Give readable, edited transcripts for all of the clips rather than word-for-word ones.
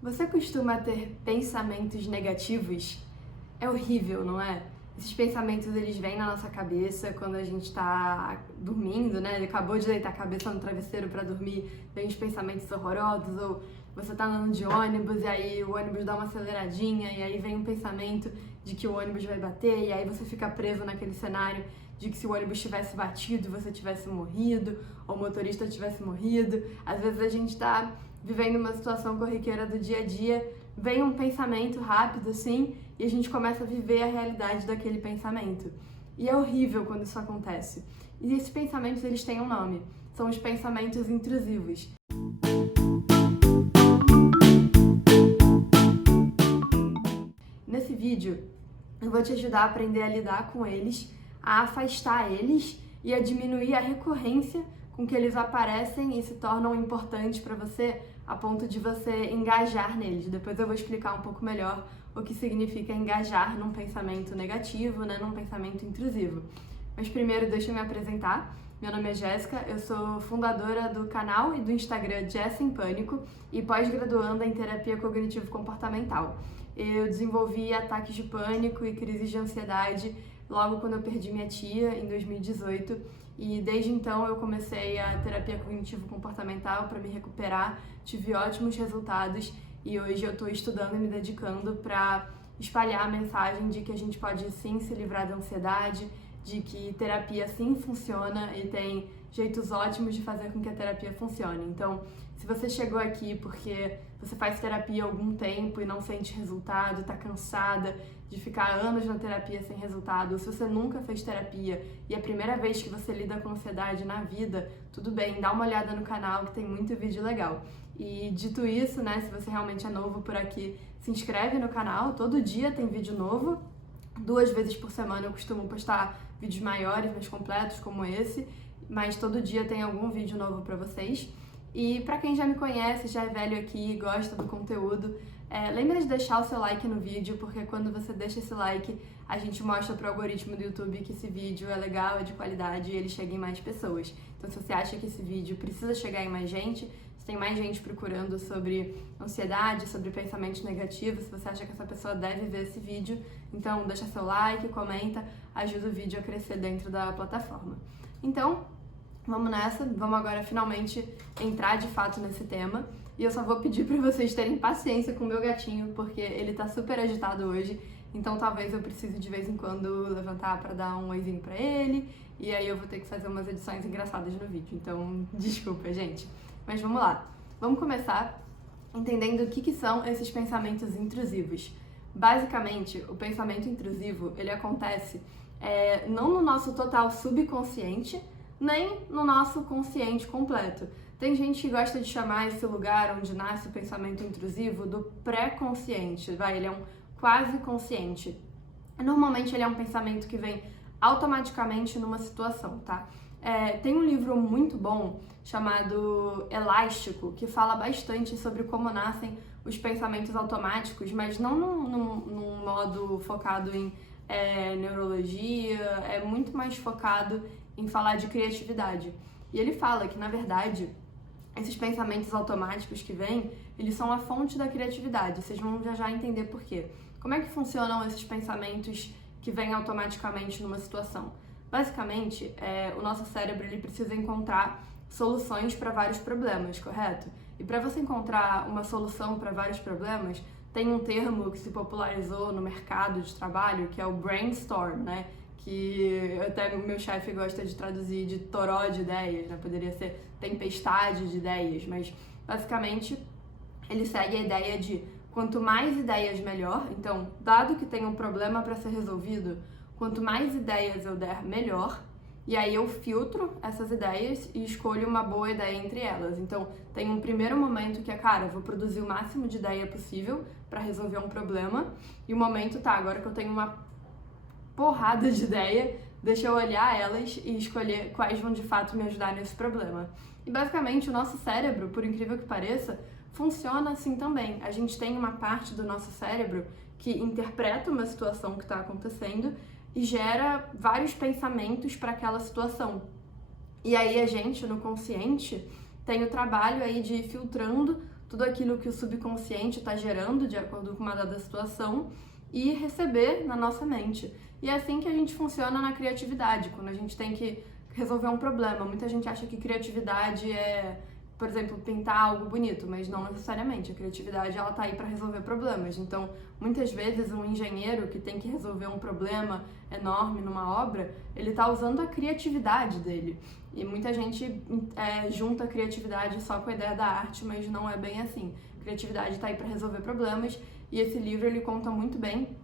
Você costuma ter pensamentos negativos? É horrível, não é? Esses pensamentos, eles vêm na nossa cabeça quando a gente tá dormindo, né? Ele acabou de deitar a cabeça no travesseiro pra dormir, vem os pensamentos horrorosos, ou você tá andando de ônibus e aí o ônibus dá uma aceleradinha e aí vem um pensamento de que o ônibus vai bater e aí você fica preso naquele cenário de que se o ônibus tivesse batido, você tivesse morrido, ou o motorista tivesse morrido. Às vezes a gente tá vivendo uma situação corriqueira do dia a dia, vem um pensamento rápido assim e a gente começa a viver a realidade daquele pensamento. E é horrível quando isso acontece. E esses pensamentos, eles têm um nome. São os pensamentos intrusivos. Nesse vídeo, eu vou te ajudar a aprender a lidar com eles, a afastar eles e a diminuir a recorrência com que eles aparecem e se tornam importantes para você a ponto de você engajar neles. Depois eu vou explicar um pouco melhor o que significa engajar num pensamento negativo, né, num pensamento intrusivo. Mas primeiro deixa eu me apresentar. Meu nome é Jéssica, eu sou fundadora do canal e do Instagram Jess em Pânico e pós-graduanda em terapia cognitivo-comportamental. Eu desenvolvi ataques de pânico e crises de ansiedade logo quando eu perdi minha tia, em 2018, e desde então eu comecei a terapia cognitivo-comportamental para me recuperar, tive ótimos resultados e hoje eu estou estudando e me dedicando para espalhar a mensagem de que a gente pode sim se livrar da ansiedade, de que terapia sim funciona e tem jeitos ótimos de fazer com que a terapia funcione. Então, se você chegou aqui porque você faz terapia há algum tempo e não sente resultado, tá cansada de ficar anos na terapia sem resultado, ou se você nunca fez terapia e é a primeira vez que você lida com ansiedade na vida, tudo bem, dá uma olhada no canal que tem muito vídeo legal. E dito isso, né, se você realmente é novo por aqui, se inscreve no canal, todo dia tem vídeo novo. 2 vezes por semana eu costumo postar vídeos maiores, mais completos, como esse, mas todo dia tem algum vídeo novo pra vocês. E pra quem já me conhece, já é velho aqui e gosta do conteúdo, lembra de deixar o seu like no vídeo, porque quando você deixa esse like, a gente mostra pro algoritmo do YouTube que esse vídeo é legal, é de qualidade e ele chega em mais pessoas. Então, se você acha que esse vídeo precisa chegar em mais gente, se tem mais gente procurando sobre ansiedade, sobre pensamentos negativos, se você acha que essa pessoa deve ver esse vídeo, então deixa seu like, comenta, ajuda o vídeo a crescer dentro da plataforma. Então, vamos nessa, vamos agora finalmente entrar de fato nesse tema. E eu só vou pedir pra vocês terem paciência com o meu gatinho, porque ele tá super agitado hoje, então talvez eu precise de vez em quando levantar pra dar um oizinho pra ele, e aí eu vou ter que fazer umas edições engraçadas no vídeo, então desculpa, gente. Mas vamos lá, vamos começar entendendo o que são esses pensamentos intrusivos. Basicamente, o pensamento intrusivo, ele acontece não no nosso total subconsciente, nem no nosso consciente completo. Tem gente que gosta de chamar esse lugar onde nasce o pensamento intrusivo do pré-consciente, ele é um quase consciente. Normalmente ele é um pensamento que vem automaticamente numa situação, tá? Tem um livro muito bom chamado Elástico, que fala bastante sobre como nascem os pensamentos automáticos, mas não num modo focado em neurologia, é muito mais focado em falar de criatividade. E ele fala que, na verdade, esses pensamentos automáticos que vêm, eles são a fonte da criatividade. Vocês vão já entender por quê. Como é que funcionam esses pensamentos que vêm automaticamente numa situação? Basicamente, o nosso cérebro ele precisa encontrar soluções para vários problemas, correto? E para você encontrar uma solução para vários problemas, tem um termo que se popularizou no mercado de trabalho, que é o brainstorm, né? Que até o meu chefe gosta de traduzir de toró de ideias, né? Poderia ser tempestade de ideias, mas basicamente ele segue a ideia de quanto mais ideias melhor. Então, dado que tem um problema para ser resolvido, quanto mais ideias eu der, melhor. E aí eu filtro essas ideias e escolho uma boa ideia entre elas. Então, tem um primeiro momento que eu vou produzir o máximo de ideia possível para resolver um problema. E o momento, agora que eu tenho uma porrada de ideia, deixa eu olhar elas e escolher quais vão de fato me ajudar nesse problema. E basicamente o nosso cérebro, por incrível que pareça, funciona assim também. A gente tem uma parte do nosso cérebro que interpreta uma situação que está acontecendo e gera vários pensamentos para aquela situação. E aí a gente, no consciente, tem o trabalho aí de ir filtrando tudo aquilo que o subconsciente está gerando de acordo com uma dada situação e receber na nossa mente. E é assim que a gente funciona na criatividade, quando a gente tem que resolver um problema. Muita gente acha que criatividade é, por exemplo, pintar algo bonito, mas não necessariamente. A criatividade, ela tá aí para resolver problemas. Então, muitas vezes, um engenheiro que tem que resolver um problema enorme numa obra, ele tá usando a criatividade dele. E muita gente junta a criatividade só com a ideia da arte, mas não é bem assim. A criatividade tá aí para resolver problemas, e esse livro, ele conta muito bem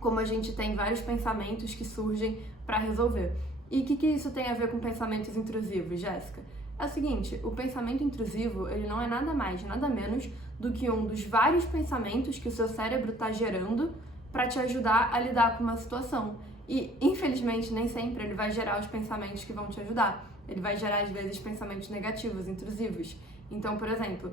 como a gente tem vários pensamentos que surgem para resolver. E o que isso tem a ver com pensamentos intrusivos, Jéssica? É o seguinte, o pensamento intrusivo, ele não é nada mais, nada menos do que um dos vários pensamentos que o seu cérebro está gerando para te ajudar a lidar com uma situação. E, infelizmente, nem sempre ele vai gerar os pensamentos que vão te ajudar. Ele vai gerar, às vezes, pensamentos negativos, intrusivos. Então, por exemplo,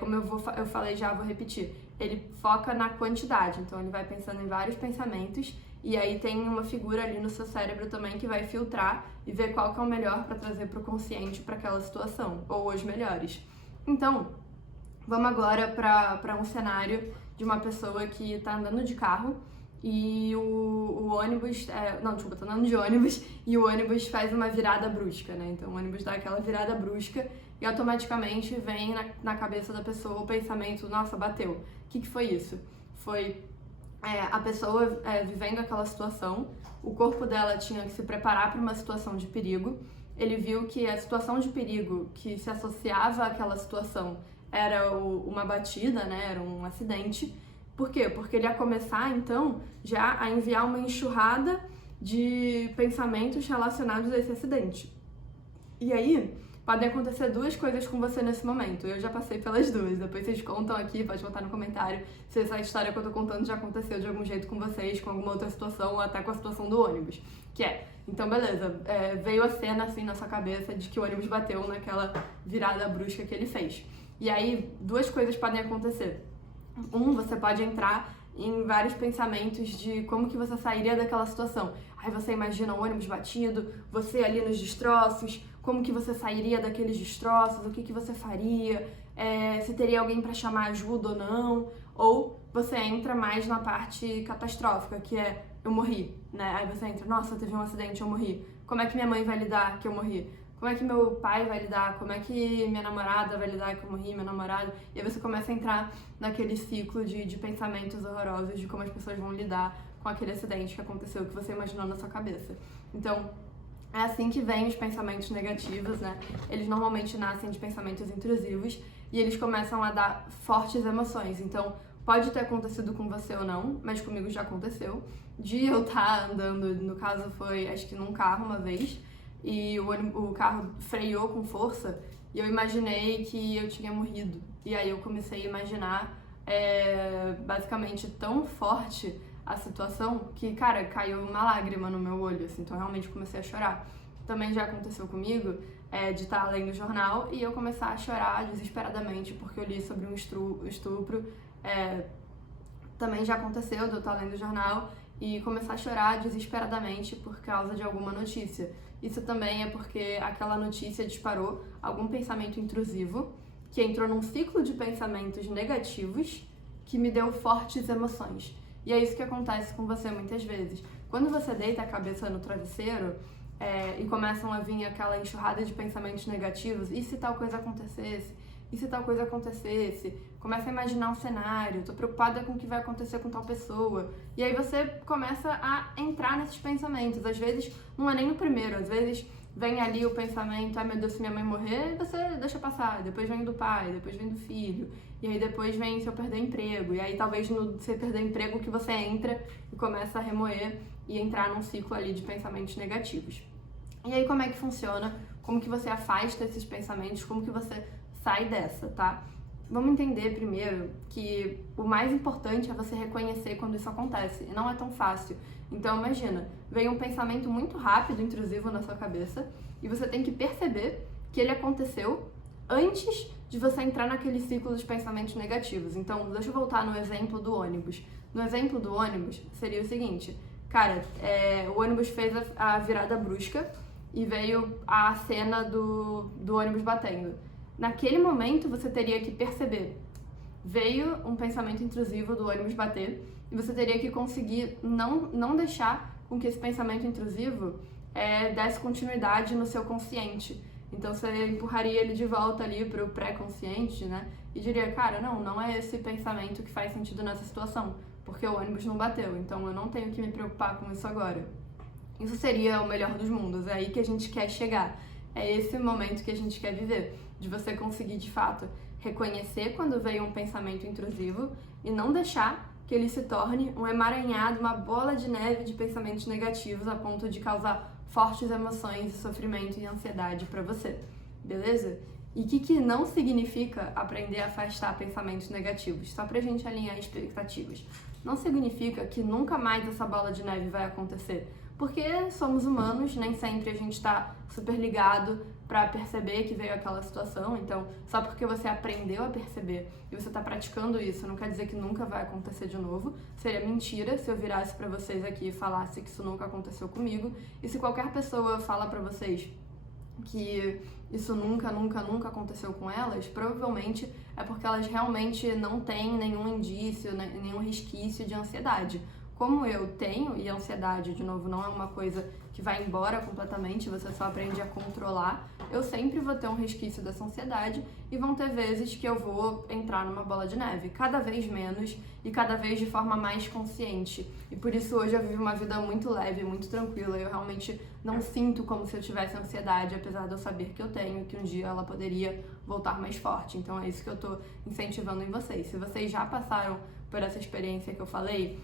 como eu falei já, vou repetir, ele foca na quantidade. Então, ele vai pensando em vários pensamentos e aí tem uma figura ali no seu cérebro também que vai filtrar e ver qual que é o melhor para trazer para o consciente para aquela situação, ou os melhores. Então, vamos agora para um cenário de uma pessoa que está andando de carro e o ônibus, tá andando de ônibus e o ônibus faz uma virada brusca, né? Então o ônibus dá aquela virada brusca e automaticamente vem na cabeça da pessoa o pensamento, nossa, bateu. O que foi isso? Foi a pessoa vivendo aquela situação, o corpo dela tinha que se preparar para uma situação de perigo, ele viu que a situação de perigo que se associava àquela situação era uma batida, né? Era um acidente. Por quê? Porque ele ia começar, então, já a enviar uma enxurrada de pensamentos relacionados a esse acidente. E aí, podem acontecer duas coisas com você nesse momento. Eu já passei pelas duas. Depois vocês contam aqui, pode botar no comentário se essa história que eu tô contando já aconteceu de algum jeito com vocês, com alguma outra situação, ou até com a situação do ônibus. Então beleza, veio a cena assim na sua cabeça de que o ônibus bateu naquela virada brusca que ele fez. E aí, duas coisas podem acontecer. Você pode entrar em vários pensamentos de como que você sairia daquela situação. Aí você imagina o ônibus batido, você ali nos destroços, como que você sairia daqueles destroços, o que você faria, se teria alguém para chamar ajuda ou não. Ou você entra mais na parte catastrófica, que é eu morri, né? Aí você entra, nossa, teve um acidente, eu morri. Como é que minha mãe vai lidar que eu morri? Como é que meu pai vai lidar? Como é que minha namorada vai lidar que eu morri, meu namorado? E aí você começa a entrar naquele ciclo de pensamentos horrorosos de como as pessoas vão lidar com aquele acidente que aconteceu, que você imaginou na sua cabeça. Então, é assim que vem os pensamentos negativos, né? Eles normalmente nascem de pensamentos intrusivos e eles começam a dar fortes emoções. Então, pode ter acontecido com você ou não, mas comigo já aconteceu. De eu estar andando, no caso foi, acho que num carro uma vez, e o carro freou com força e eu imaginei que eu tinha morrido. E aí eu comecei a imaginar basicamente tão forte a situação que, cara, caiu uma lágrima no meu olho, assim, então eu realmente comecei a chorar. Também já aconteceu comigo de estar lendo o jornal e eu começar a chorar desesperadamente porque eu li sobre um estupro. Também já aconteceu de eu estar lendo o jornal e começar a chorar desesperadamente por causa de alguma notícia. Isso também é porque aquela notícia disparou algum pensamento intrusivo que entrou num ciclo de pensamentos negativos que me deu fortes emoções. E é isso que acontece com você muitas vezes. Quando você deita a cabeça no travesseiro e começam a vir aquela enxurrada de pensamentos negativos, e se tal coisa acontecesse? E se tal coisa acontecesse? Começa a imaginar um cenário, tô preocupada com o que vai acontecer com tal pessoa. E aí você começa a entrar nesses pensamentos. Às vezes, não é nem no primeiro, às vezes vem ali o pensamento, ai meu Deus, se minha mãe morrer, você deixa passar. Depois vem do pai, depois vem do filho. E aí depois vem se eu perder emprego. E aí talvez no você perder emprego que você entra e começa a remoer e entrar num ciclo ali de pensamentos negativos. E aí como é que funciona? Como que você afasta esses pensamentos? Como que você sai dessa, tá? Vamos entender primeiro que o mais importante é você reconhecer quando isso acontece, e não é tão fácil. Então imagina, vem um pensamento muito rápido, intrusivo na sua cabeça, e você tem que perceber que ele aconteceu antes de você entrar naquele ciclo de pensamentos negativos. Então, deixa eu voltar no exemplo do ônibus. No exemplo do ônibus, seria o seguinte, cara, o ônibus fez a virada brusca e veio a cena do ônibus batendo. Naquele momento, você teria que perceber veio um pensamento intrusivo do ônibus bater e você teria que conseguir não deixar com que esse pensamento intrusivo desse continuidade no seu consciente. Então você empurraria ele de volta ali pro pré-consciente, né? E diria, cara, não é esse pensamento que faz sentido nessa situação, porque o ônibus não bateu, então eu não tenho que me preocupar com isso agora. Isso seria o melhor dos mundos, é aí que a gente quer chegar. É esse momento que a gente quer viver, de você conseguir, de fato, reconhecer quando veio um pensamento intrusivo e não deixar que ele se torne um emaranhado, uma bola de neve de pensamentos negativos a ponto de causar fortes emoções e sofrimento e ansiedade para você, beleza? E o que não significa aprender a afastar pensamentos negativos? Só pra gente alinhar expectativas. Não significa que nunca mais essa bola de neve vai acontecer. Porque somos humanos, nem sempre a gente tá super ligado pra perceber que veio aquela situação. Então, só porque você aprendeu a perceber e você tá praticando isso, não quer dizer que nunca vai acontecer de novo. Seria mentira se eu virasse pra vocês aqui e falasse que isso nunca aconteceu comigo. E se qualquer pessoa fala pra vocês que isso nunca aconteceu com elas, provavelmente é porque elas realmente não têm nenhum indício, nenhum resquício de ansiedade. Como eu tenho, e a ansiedade, de novo, não é uma coisa que vai embora completamente, você só aprende a controlar, eu sempre vou ter um resquício dessa ansiedade e vão ter vezes que eu vou entrar numa bola de neve, cada vez menos e cada vez de forma mais consciente. E por isso hoje eu vivo uma vida muito leve, muito tranquila, eu realmente não sinto como se eu tivesse ansiedade, apesar de eu saber que eu tenho e que um dia ela poderia voltar mais forte. Então é isso que eu tô incentivando em vocês. Se vocês já passaram por essa experiência que eu falei,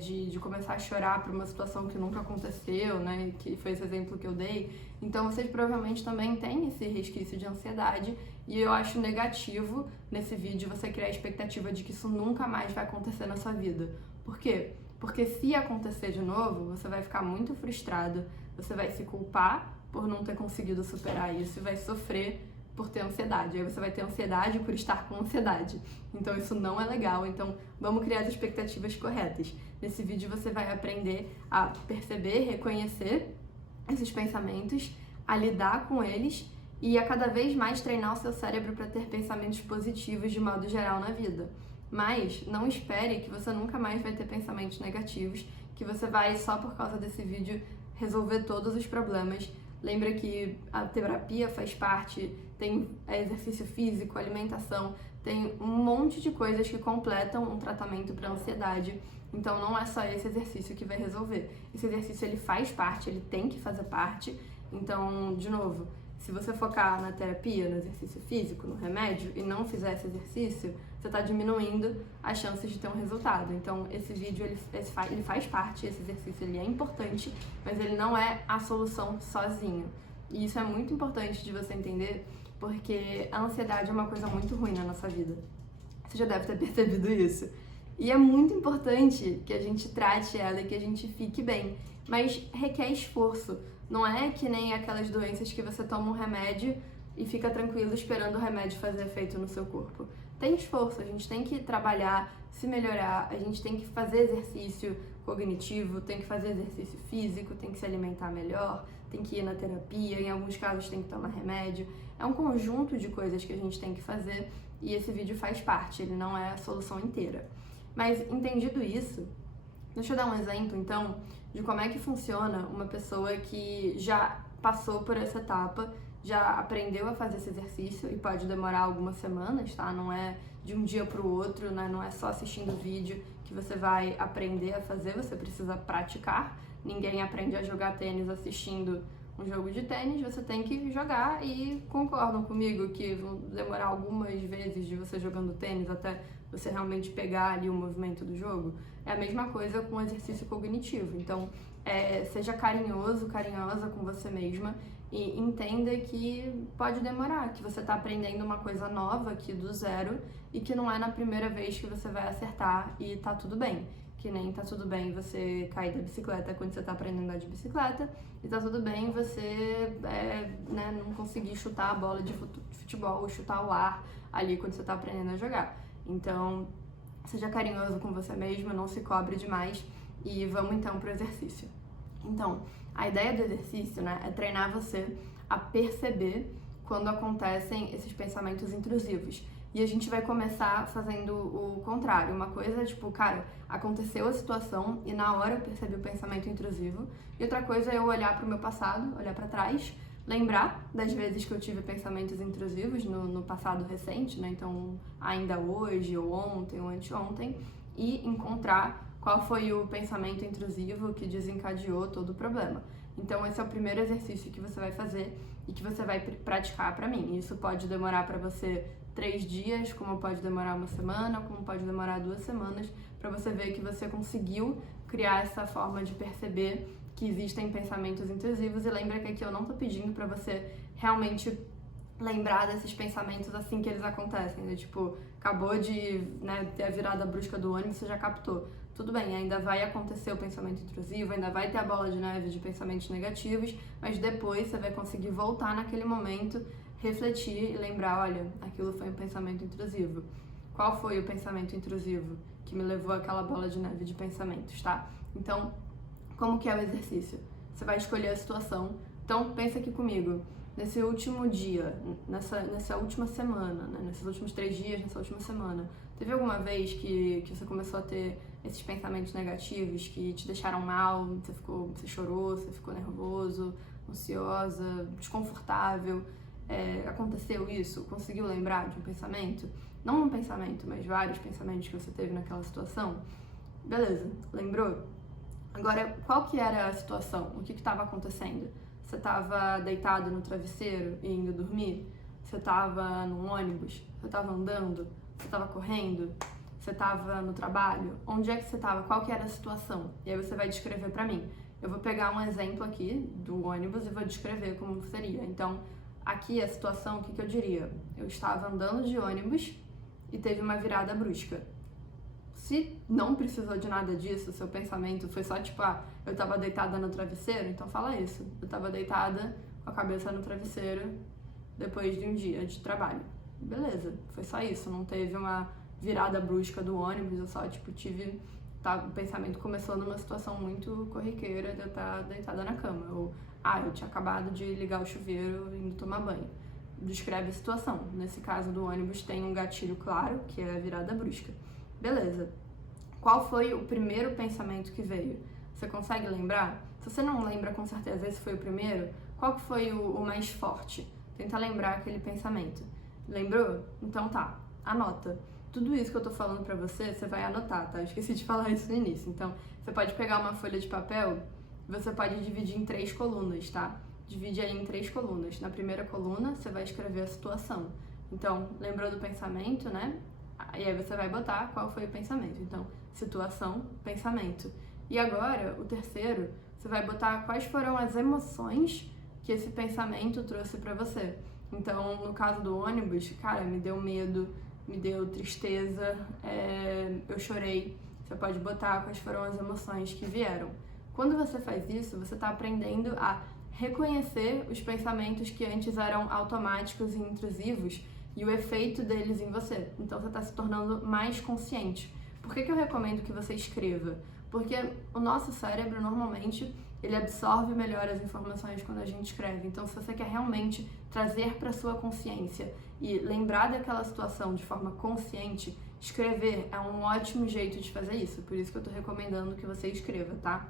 de começar a chorar por uma situação que nunca aconteceu, né, que foi esse exemplo que eu dei, então vocês provavelmente também têm esse resquício de ansiedade e eu acho negativo nesse vídeo você criar a expectativa de que isso nunca mais vai acontecer na sua vida. Por quê? Porque se acontecer de novo, você vai ficar muito frustrado, você vai se culpar por não ter conseguido superar isso e vai sofrer por ter ansiedade. Aí você vai ter ansiedade por estar com ansiedade. Então isso não é legal. Então vamos criar as expectativas corretas. Nesse vídeo você vai aprender a perceber, reconhecer esses pensamentos, a lidar com eles e a cada vez mais treinar o seu cérebro para ter pensamentos positivos de modo geral na vida. Mas não espere que você nunca mais vai ter pensamentos negativos, que você vai só por causa desse vídeo resolver todos os problemas. Lembra que a terapia faz parte, tem exercício físico, alimentação, tem um monte de coisas que completam um tratamento para ansiedade. Então não é só esse exercício que vai resolver. Esse exercício ele faz parte, ele tem que fazer parte. Então, de novo, se você focar na terapia, no exercício físico, no remédio e não fizer esse exercício, você está diminuindo as chances de ter um resultado. Então, esse vídeo ele faz parte, esse exercício ele é importante, mas ele não é a solução sozinho. E isso é muito importante de você entender, porque a ansiedade é uma coisa muito ruim na nossa vida. Você já deve ter percebido isso. E é muito importante que a gente trate ela e que a gente fique bem, mas requer esforço. Não é que nem aquelas doenças que você toma um remédio e fica tranquilo esperando o remédio fazer efeito no seu corpo. Tem esforço, a gente tem que trabalhar, se melhorar, a gente tem que fazer exercício cognitivo, tem que fazer exercício físico, tem que se alimentar melhor, tem que ir na terapia, em alguns casos tem que tomar remédio. É um conjunto de coisas que a gente tem que fazer e esse vídeo faz parte, ele não é a solução inteira. Mas entendido isso, deixa eu dar um exemplo então de como é que funciona uma pessoa que já passou por essa etapa, já aprendeu a fazer esse exercício e pode demorar algumas semanas, tá? Não é de um dia pro outro, né? Não é só assistindo o vídeo que você vai aprender a fazer, você precisa praticar. Ninguém aprende a jogar tênis assistindo um jogo de tênis, você tem que jogar e concordam comigo que vão demorar algumas vezes de você jogando tênis até você realmente pegar ali o movimento do jogo. É a mesma coisa com o exercício cognitivo. Então, seja carinhoso, carinhosa com você mesma e entenda que pode demorar, que você está aprendendo uma coisa nova aqui do zero e que não é na primeira vez que você vai acertar e tá tudo bem. Que nem tá tudo bem você cair da bicicleta quando você tá aprendendo a andar de bicicleta e tá tudo bem você não conseguir chutar a bola de futebol ou chutar o ar ali quando você tá aprendendo a jogar. Então, seja carinhoso com você mesmo, não se cobre demais e vamos então pro exercício. Então, a ideia do exercício, né, é treinar você a perceber quando acontecem esses pensamentos intrusivos. E a gente vai começar fazendo o contrário. Uma coisa, tipo, cara, aconteceu a situação e na hora eu percebi o pensamento intrusivo. E outra coisa é eu olhar pro meu passado, olhar pra trás, lembrar das vezes que eu tive pensamentos intrusivos no passado recente, né? Então, ainda hoje, ou ontem, ou anteontem, e encontrar qual foi o pensamento intrusivo que desencadeou todo o problema. Então, esse é o primeiro exercício que você vai fazer e que você vai praticar pra mim. Isso pode demorar pra você 3 dias, como pode demorar uma semana, como pode demorar 2 semanas, pra você ver que você conseguiu criar essa forma de perceber que existem pensamentos intrusivos. E lembra que aqui eu não tô pedindo pra você realmente lembrar desses pensamentos assim que eles acontecem, né? Tipo, acabou de, né, ter a virada brusca do ônibus, você já captou. Tudo bem, ainda vai acontecer o pensamento intrusivo, ainda vai ter a bola de neve de pensamentos negativos, mas depois você vai conseguir voltar naquele momento, refletir e lembrar, olha, aquilo foi um pensamento intrusivo. Qual foi o pensamento intrusivo que me levou àquela bola de neve de pensamentos, tá? Então, como que é o exercício? Você vai escolher a situação. Então, pensa aqui comigo. Nesse último dia, nessa última semana, né? Nesses últimos 3 dias, nessa última semana, teve alguma vez que você começou a ter esses pensamentos negativos que te deixaram mal, você chorou, você ficou nervoso, ansiosa, desconfortável? Aconteceu isso? Conseguiu lembrar de um pensamento? Não um pensamento, mas vários pensamentos que você teve naquela situação? Beleza, lembrou? Agora, qual que era a situação? O que estava acontecendo? Você estava deitado no travesseiro e indo dormir? Você estava num ônibus? Você estava andando? Você estava correndo? Você estava no trabalho? Onde é que você estava? Qual que era a situação? E aí você vai descrever pra mim. Eu vou pegar um exemplo aqui do ônibus e vou descrever como seria. Então, aqui a situação, o que eu diria? Eu estava andando de ônibus e teve uma virada brusca. Se não precisou de nada disso, seu pensamento foi só tipo, eu tava deitada no travesseiro, então fala isso. Eu tava deitada com a cabeça no travesseiro depois de um dia de trabalho. Beleza, foi só isso, não teve uma virada brusca do ônibus, eu só tipo o pensamento começou numa situação muito corriqueira de eu estar deitada na cama. Ou, eu tinha acabado de ligar o chuveiro indo tomar banho. Descreve a situação. Nesse caso do ônibus tem um gatilho claro, que é a virada brusca. Beleza. Qual foi o primeiro pensamento que veio? Você consegue lembrar? Se você não lembra com certeza esse foi o primeiro, qual que foi o mais forte? Tenta lembrar aquele pensamento. Lembrou? Então tá, anota. Tudo isso que eu tô falando pra você, você vai anotar, tá? Eu esqueci de falar isso no início. Então, você pode pegar uma folha de papel e você pode dividir em 3 colunas, tá? Divide aí em 3 colunas. Na primeira coluna, você vai escrever a situação. Então, lembrou do pensamento, né? E aí você vai botar qual foi o pensamento. Então, situação, pensamento. E agora, o terceiro, você vai botar quais foram as emoções que esse pensamento trouxe pra você. Então, no caso do ônibus, cara, me deu medo, me deu tristeza, eu chorei. Você pode botar quais foram as emoções que vieram. Quando você faz isso, você tá aprendendo a reconhecer os pensamentos que antes eram automáticos e intrusivos e o efeito deles em você. Então você está se tornando mais consciente. Por que eu recomendo que você escreva? Porque o nosso cérebro, normalmente, ele absorve melhor as informações quando a gente escreve. Então, se você quer realmente trazer para sua consciência e lembrar daquela situação de forma consciente, escrever é um ótimo jeito de fazer isso. Por isso que eu estou recomendando que você escreva, tá?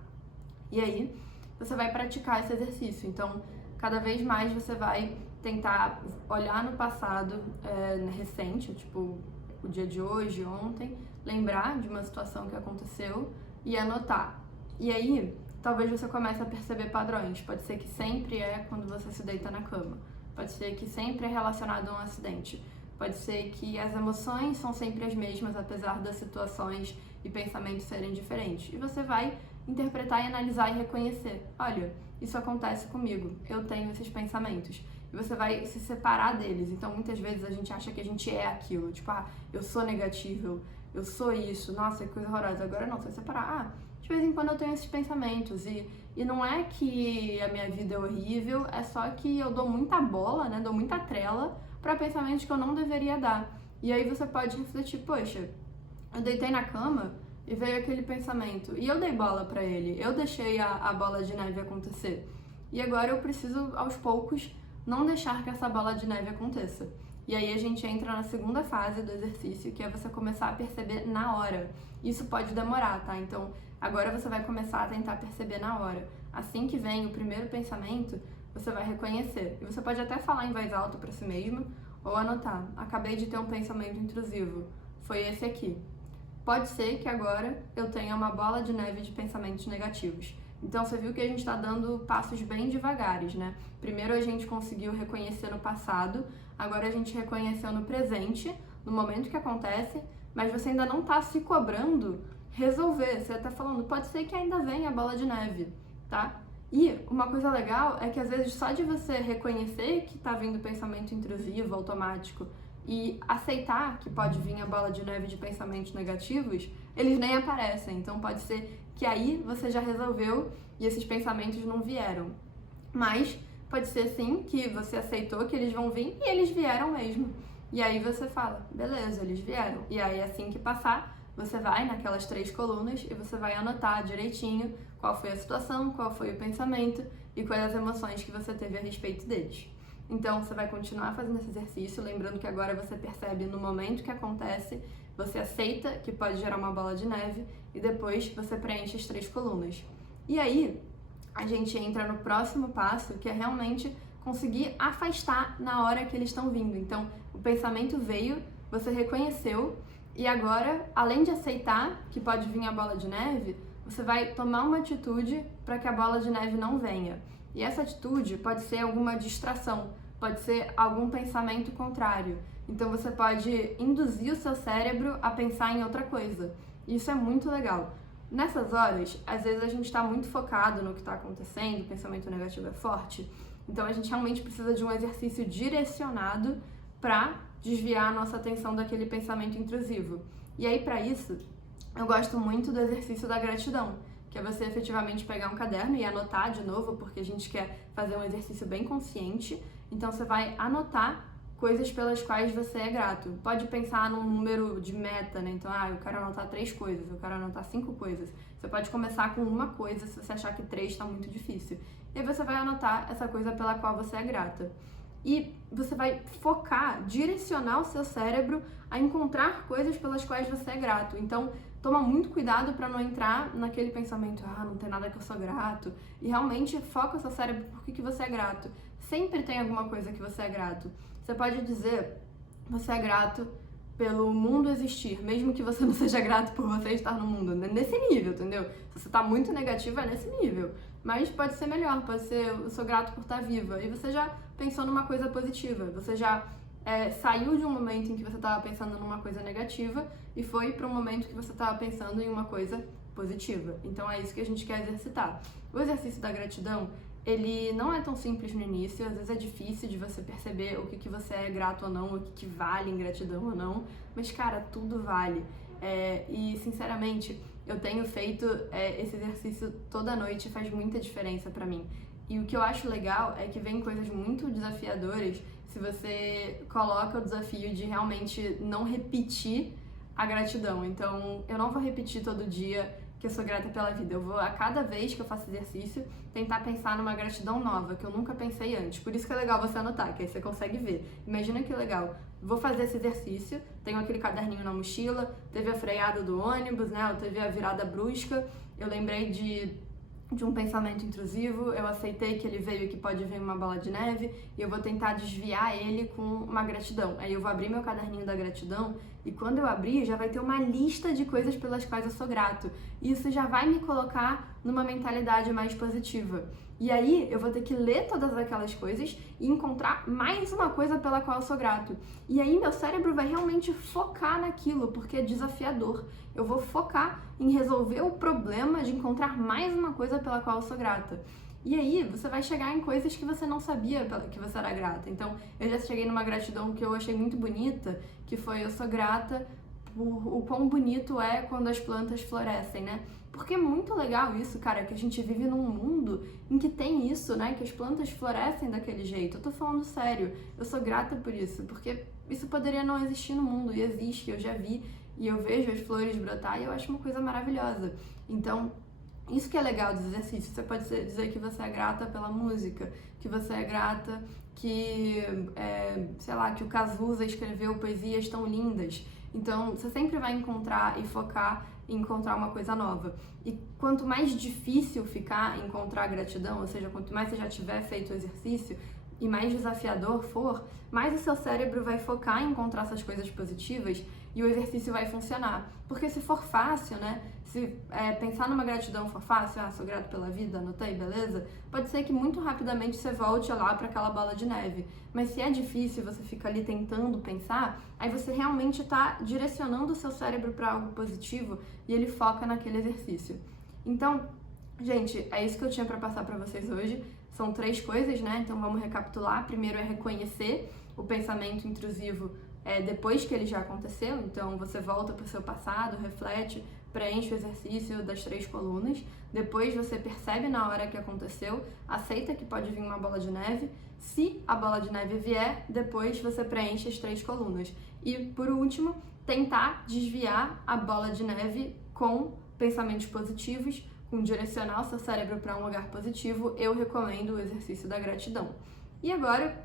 E aí, você vai praticar esse exercício. Então, cada vez mais você vai tentar olhar no passado recente, tipo o dia de hoje, ontem, lembrar de uma situação que aconteceu e anotar. E aí, talvez você comece a perceber padrões. Pode ser que sempre é quando você se deita na cama. Pode ser que sempre é relacionado a um acidente. Pode ser que as emoções são sempre as mesmas, apesar das situações e pensamentos serem diferentes. E você vai interpretar e analisar e reconhecer. Olha, isso acontece comigo, eu tenho esses pensamentos. E você vai se separar deles. Então, muitas vezes a gente acha que a gente é aquilo. Tipo, eu sou negatível, eu sou isso, nossa, que coisa horrorosa. Agora não, você vai separar. De vez em quando eu tenho esses pensamentos. E não é que a minha vida é horrível, é só que eu dou muita bola, né? Dou muita trela para pensamentos que eu não deveria dar. E aí você pode refletir, poxa, eu deitei na cama e veio aquele pensamento. E eu dei bola para ele, eu deixei a bola de neve acontecer. E agora eu preciso, aos poucos, não deixar que essa bola de neve aconteça. E aí a gente entra na segunda fase do exercício, que é você começar a perceber na hora. Isso pode demorar, tá? Então, agora você vai começar a tentar perceber na hora. Assim que vem o primeiro pensamento, você vai reconhecer. E você pode até falar em voz alta para si mesmo ou anotar. Acabei de ter um pensamento intrusivo. Foi esse aqui. Pode ser que agora eu tenha uma bola de neve de pensamentos negativos. Então, você viu que a gente está dando passos bem devagares, né? Primeiro a gente conseguiu reconhecer no passado, agora a gente reconheceu no presente, no momento que acontece, mas você ainda não está se cobrando resolver. Você está falando, pode ser que ainda venha a bola de neve, tá? E uma coisa legal é que às vezes só de você reconhecer que está vindo pensamento intrusivo, automático, e aceitar que pode vir a bola de neve de pensamentos negativos, eles nem aparecem. Então pode ser que aí você já resolveu e esses pensamentos não vieram. Mas pode ser sim que você aceitou que eles vão vir e eles vieram mesmo. E aí você fala, beleza, eles vieram. E aí assim que passar, você vai naquelas 3 colunas e você vai anotar direitinho qual foi a situação, qual foi o pensamento e quais as emoções que você teve a respeito deles. Então, você vai continuar fazendo esse exercício, lembrando que agora você percebe no momento que acontece, você aceita que pode gerar uma bola de neve e depois você preenche as 3 colunas. E aí, a gente entra no próximo passo, que é realmente conseguir afastar na hora que eles estão vindo. Então, o pensamento veio, você reconheceu e agora, além de aceitar que pode vir a bola de neve, você vai tomar uma atitude para que a bola de neve não venha. E essa atitude pode ser alguma distração, pode ser algum pensamento contrário. Então você pode induzir o seu cérebro a pensar em outra coisa. Isso é muito legal. Nessas horas, às vezes a gente está muito focado no que está acontecendo, o pensamento negativo é forte. Então a gente realmente precisa de um exercício direcionado para desviar a nossa atenção daquele pensamento intrusivo. E aí, para isso, eu gosto muito do exercício da gratidão, que é você efetivamente pegar um caderno e anotar de novo, porque a gente quer fazer um exercício bem consciente. Então você vai anotar coisas pelas quais você é grato. Pode pensar num número de meta, né? Então, eu quero anotar 3 coisas, eu quero anotar 5 coisas. Você pode começar com uma coisa se você achar que 3 está muito difícil. E aí você vai anotar essa coisa pela qual você é grata. E você vai focar, direcionar o seu cérebro a encontrar coisas pelas quais você é grato. Então, toma muito cuidado para não entrar naquele pensamento, não tem nada que eu sou grato. E realmente foca o seu cérebro por que você é grato. Sempre tem alguma coisa que você é grato. Você pode dizer, você é grato pelo mundo existir, mesmo que você não seja grato por você estar no mundo. Nesse nível, entendeu? Se você tá muito negativo, é nesse nível. Mas pode ser melhor, pode ser, eu sou grato por estar viva. E você já pensou numa coisa positiva, você já saiu de um momento em que você estava pensando numa coisa negativa e foi para um momento que você estava pensando em uma coisa positiva. Então é isso que a gente quer exercitar. O exercício da gratidão, ele não é tão simples no início, às vezes é difícil de você perceber o que você é grato ou não, o que vale em gratidão ou não, mas cara, tudo vale. E sinceramente, eu tenho feito esse exercício toda noite, faz muita diferença pra mim. E o que eu acho legal é que vem coisas muito desafiadoras se você coloca o desafio de realmente não repetir a gratidão. Então, eu não vou repetir todo dia que eu sou grata pela vida. Eu vou, a cada vez que eu faço exercício, tentar pensar numa gratidão nova, que eu nunca pensei antes. Por isso que é legal você anotar, que aí você consegue ver. Imagina que legal. Vou fazer esse exercício, tenho aquele caderninho na mochila, teve a freada do ônibus, né? Teve a virada brusca, eu lembrei de um pensamento intrusivo, eu aceitei que ele veio e que pode vir uma bola de neve e eu vou tentar desviar ele com uma gratidão. Aí eu vou abrir meu caderninho da gratidão e quando eu abrir já vai ter uma lista de coisas pelas quais eu sou grato. E isso já vai me colocar numa mentalidade mais positiva. E aí eu vou ter que ler todas aquelas coisas e encontrar mais uma coisa pela qual eu sou grato. E aí meu cérebro vai realmente focar naquilo, porque é desafiador. Eu vou focar em resolver o problema de encontrar mais uma coisa pela qual eu sou grata. E aí você vai chegar em coisas que você não sabia que você era grata. Então eu já cheguei numa gratidão que eu achei muito bonita, que foi eu sou grata por o quão bonito é quando as plantas florescem, né? Porque é muito legal isso, cara, que a gente vive num mundo em que tem isso, né? Que as plantas florescem daquele jeito. Eu tô falando sério, eu sou grata por isso, porque isso poderia não existir no mundo, e existe, eu já vi, e eu vejo as flores brotar e eu acho uma coisa maravilhosa. Então, Isso que é legal dos exercícios. Você pode dizer que você é grata pela música, que você é grata que, sei lá, que o Cazuza escreveu poesias tão lindas. Então, você sempre vai encontrar e focar em encontrar uma coisa nova. E quanto mais difícil ficar encontrar gratidão, ou seja, quanto mais você já tiver feito o exercício e mais desafiador for, mais o seu cérebro vai focar em encontrar essas coisas positivas e o exercício vai funcionar. Porque se for fácil, né? Se pensar numa gratidão for fácil, sou grato pela vida, anotei, beleza? Pode ser que muito rapidamente você volte lá para aquela bola de neve. Mas se é difícil, você fica ali tentando pensar, aí você realmente está direcionando o seu cérebro para algo positivo e ele foca naquele exercício. Então, gente, é isso que eu tinha para passar para vocês hoje. São 3 coisas, né? Então vamos recapitular. Primeiro é reconhecer o pensamento intrusivo depois que ele já aconteceu. Então você volta para o seu passado, reflete, preenche o exercício das 3 colunas. Depois você percebe na hora que aconteceu, aceita que pode vir uma bola de neve. Se a bola de neve vier, depois você preenche as 3 colunas. E por último, tentar desviar a bola de neve com pensamentos positivos, com direcionar o seu cérebro para um lugar positivo. Eu recomendo o exercício da gratidão. E agora,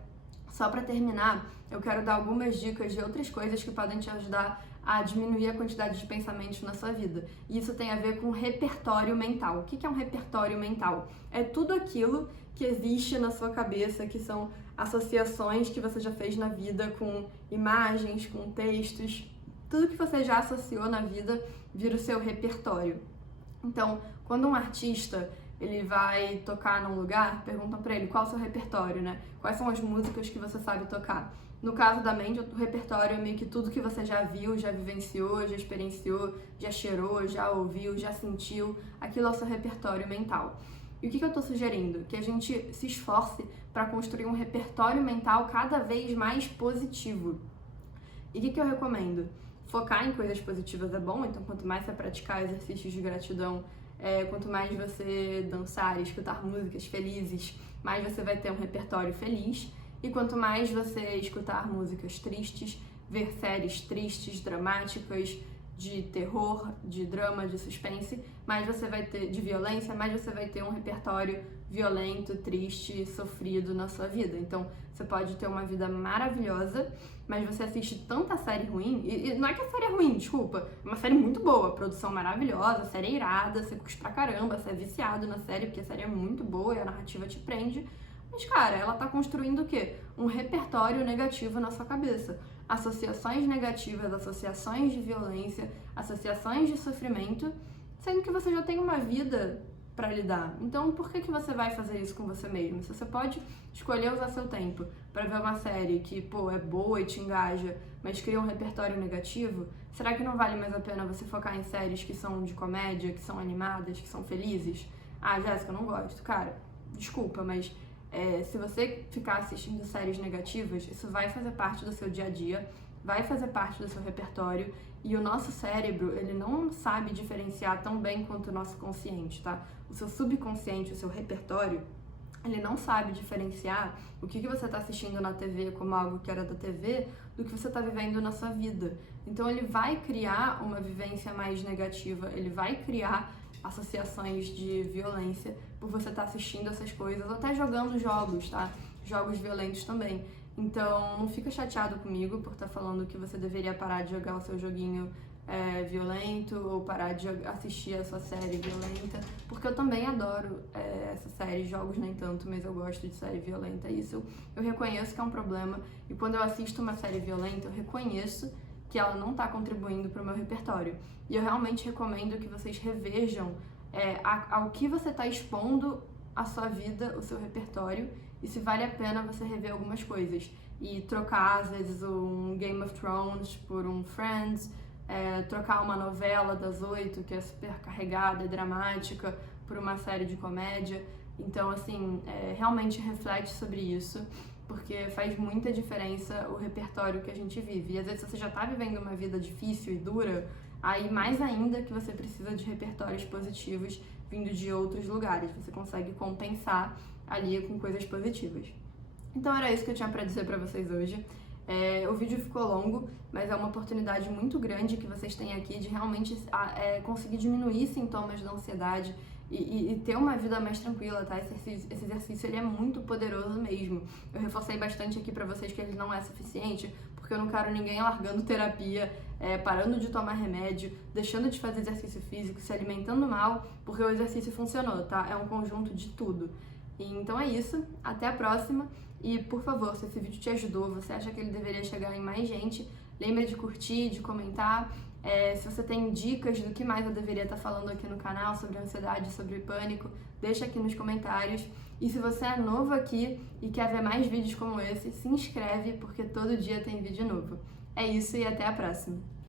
só para terminar, eu quero dar algumas dicas de outras coisas que podem te ajudar a diminuir a quantidade de pensamentos na sua vida. E isso tem a ver com repertório mental. O que é um repertório mental? É tudo aquilo que existe na sua cabeça, que são associações que você já fez na vida com imagens, com textos. Tudo que você já associou na vida vira o seu repertório. Então, quando um artista ele vai tocar num lugar, perguntam pra ele qual é o seu repertório, né? Quais são as músicas que você sabe tocar? No caso da mente, o repertório é meio que tudo que você já viu, já vivenciou, já experienciou, já cheirou, já ouviu, já sentiu. Aquilo é o seu repertório mental. E o que eu tô sugerindo? Que a gente se esforce para construir um repertório mental cada vez mais positivo. E o que eu recomendo? Focar em coisas positivas é bom, então quanto mais você praticar exercícios de gratidão, quanto mais você dançar e escutar músicas felizes, mais você vai ter um repertório feliz. E quanto mais você escutar músicas tristes, ver séries tristes, dramáticas, de terror, de drama, de suspense, mais você vai ter, de violência, mais você vai ter um repertório violento, triste, sofrido na sua vida. Então, você pode ter uma vida maravilhosa, mas você assiste tanta série ruim, e não é que a série é ruim, desculpa, é uma série muito boa, produção maravilhosa, a série é irada, você curte pra caramba, você é viciado na série, porque a série é muito boa e a narrativa te prende. Mas, cara, ela tá construindo o quê? Um repertório negativo na sua cabeça. Associações negativas, associações de violência, associações de sofrimento, sendo que você já tem uma vida pra lidar. Então, por que você vai fazer isso com você mesmo? Se você pode escolher usar seu tempo pra ver uma série que, é boa e te engaja, mas cria um repertório negativo, será que não vale mais a pena você focar em séries que são de comédia, que são animadas, que são felizes? Ah, Jéssica, eu não gosto. Cara, desculpa, mas se você ficar assistindo séries negativas, isso vai fazer parte do seu dia a dia, vai fazer parte do seu repertório, e o nosso cérebro, ele não sabe diferenciar tão bem quanto o nosso consciente, tá? O seu subconsciente, o seu repertório, ele não sabe diferenciar o que você está assistindo na TV como algo que era da TV do que você está vivendo na sua vida. Então ele vai criar uma vivência mais negativa, ele vai criar associações de violência por você estar assistindo essas coisas, ou até jogando jogos, tá? Jogos violentos também. Então, não fica chateado comigo por estar falando que você deveria parar de jogar o seu joguinho violento ou parar de assistir a sua série violenta, porque eu também adoro essa série, jogos nem tanto, mas eu gosto de série violenta. Isso eu reconheço que é um problema, e quando eu assisto uma série violenta, eu reconheço que ela não está contribuindo para o meu repertório. E eu realmente recomendo que vocês revejam ao que você está expondo a sua vida, o seu repertório, e se vale a pena você rever algumas coisas. E trocar, às vezes, um Game of Thrones por um Friends, trocar uma novela das 8, que é super carregada e dramática, por uma série de comédia. Então, assim, realmente reflete sobre isso, porque faz muita diferença o repertório que a gente vive. E às vezes você já tá vivendo uma vida difícil e dura, aí mais ainda que você precisa de repertórios positivos vindo de outros lugares. Você consegue compensar ali com coisas positivas. Então era isso que eu tinha pra dizer pra vocês hoje. O vídeo ficou longo, mas é uma oportunidade muito grande que vocês têm aqui de realmente conseguir diminuir sintomas da ansiedade e ter uma vida mais tranquila, tá? Esse exercício ele é muito poderoso mesmo. Eu reforcei bastante aqui pra vocês que ele não é suficiente, porque eu não quero ninguém largando terapia, parando de tomar remédio, deixando de fazer exercício físico, se alimentando mal, porque o exercício funcionou, tá? É um conjunto de tudo. Então é isso, até a próxima. E, por favor, se esse vídeo te ajudou, você acha que ele deveria chegar em mais gente, lembre de curtir, de comentar. Se você tem dicas do que mais eu deveria estar falando aqui no canal sobre ansiedade, sobre pânico, deixa aqui nos comentários. E se você é novo aqui e quer ver mais vídeos como esse, se inscreve, porque todo dia tem vídeo novo. É isso e até a próxima!